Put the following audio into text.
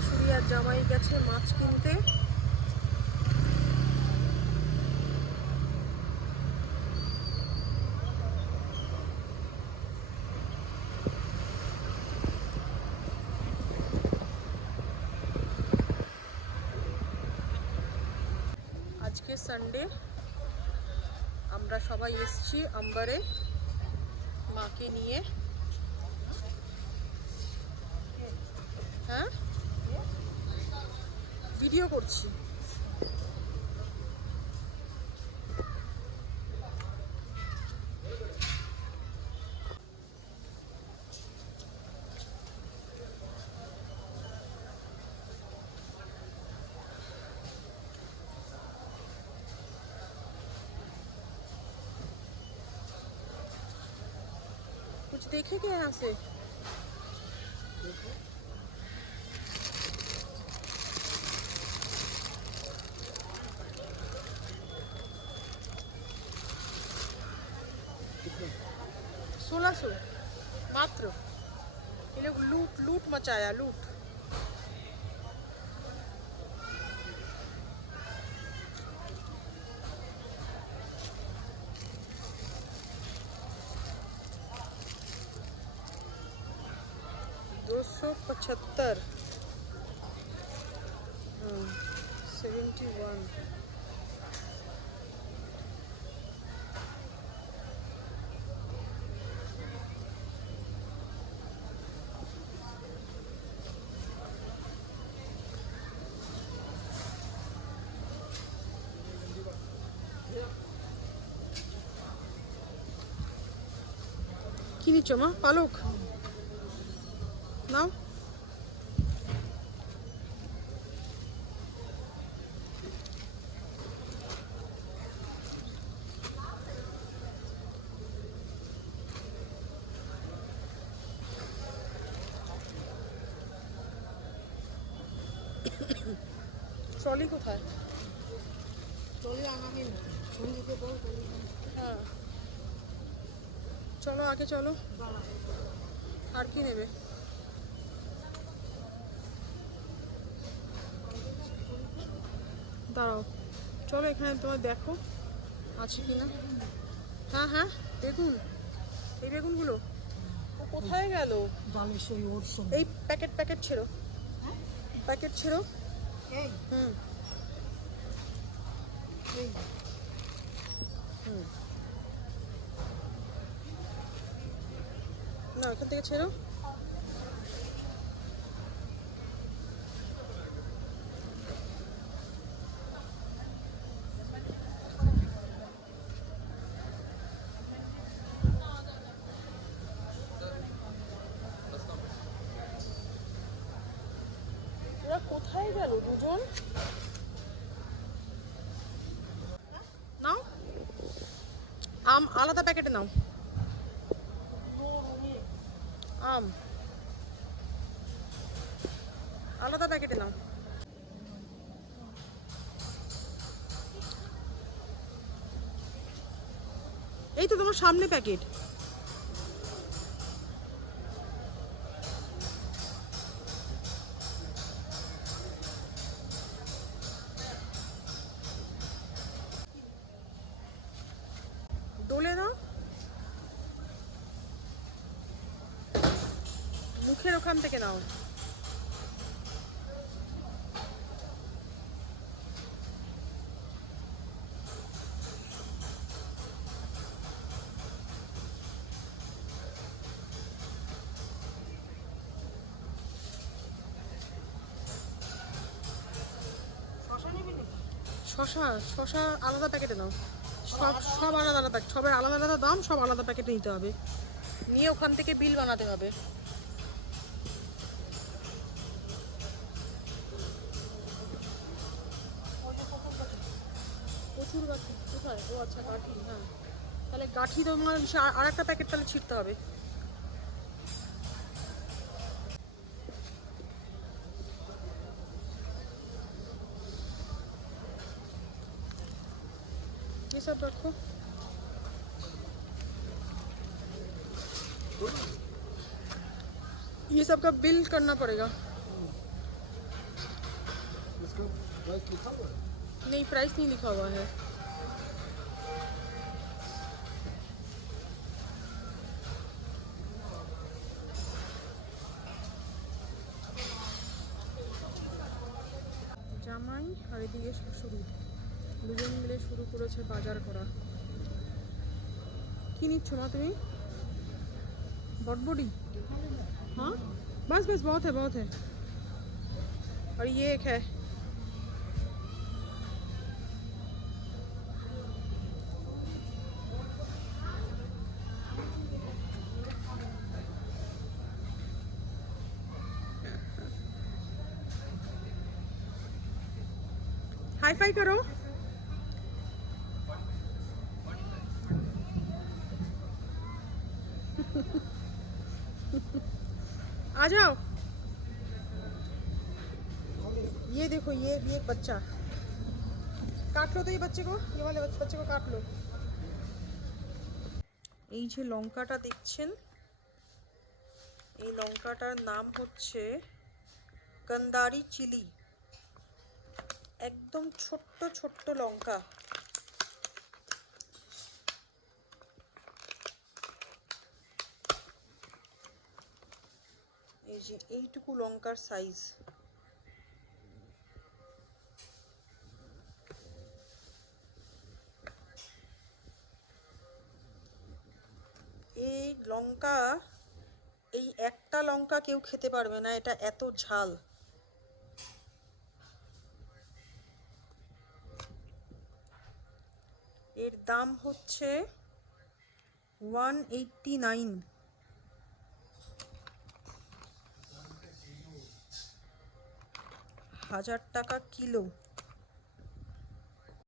শাশুড়ি আর জামাই গেছে মাছ কিনতে। আজকে সানডে, আমরা সবাই এসছি আম্বারে মাকে নিয়ে। হ্যাঁ, ভিডিও করছি। कुछ देखे क्या यहाँ से? सोलह सौ मात्र। ये लोग लूट लूट मचाया, लूट। दो सौ 71। কি নিচ্ছ মা? পালক নাও। ট্রলি কোথায়? ট্রলি আনা হয়নি, সঙ্গীকে বল। হ্যাঁ, চলো আগে চলো। আর কি নেবে? দাঁড়াও, চলো এখানে তোমার দেখো আছে কি না। হ্যাঁ হ্যাঁ, বেগুন, এই বেগুনগুলো ও কোথায় গেল? এই প্যাকেট প্যাকেট ছেড়ো, প্যাকেট ছেড়ো। হুম হুম, না এখান থেকে ছেড়ো। ওরা কোথায় গেল দুজন? নাও, আম আলাদা প্যাকেটে নাও। আম আলাদা প্যাকেটে নাও। এই তো তোমার সামনে প্যাকেট। ডলে নাও, মুখের ওখান থেকে নাও। শশা, শশা আলাদা প্যাকেটে নাও। সব সব আলাদা আলাদা প্যাকেট, সবের আলাদা আলাদা দাম, সব আলাদা প্যাকেটে নিতে হবে। নিয়ে ওখান থেকে বিল বানাতে হবে। প্রচুর গাঠি কোথায়? ও আচ্ছা গাঠি, হ্যাঁ তাহলে গাঠি তোমার আর একটা প্যাকেট তাহলে ছিঁড়তে হবে। ये सब रखो। ये सब का बिल करना पड़ेगा। इसका प्राइस लिखा हुआ है? नहीं, प्राइस नहीं लिखा हुआ है। জামাই আর এদিকে শাশুড়ি দুজন মিলে শুরু করেছে বাজার করা। কি নিচ্ছ মা তুমি? बटबड़ी? हाँ बस बस बहुत है बहुत है। और ये एक है, हाई फाई करो। आ जाओ। ये देखो, ये एक बच्चा, काट लो तो ये बच्चे को, ये वाले बच्चे को काट लो। এই যে লঙ্কাটা দেখছেন, এই লঙ্কাটার নাম হচ্ছে কান্দারি চিলি। একদম ছোট্ট ছোট্ট লঙ্কা। এই যে এইটুকু লঙ্কার সাইজ। এই লঙ্কা, এই একটা লঙ্কা কেউ খেতে পারবে না, এটা এত ঝাল। এর দাম হচ্ছে 189, 1000 টাকা কিলো।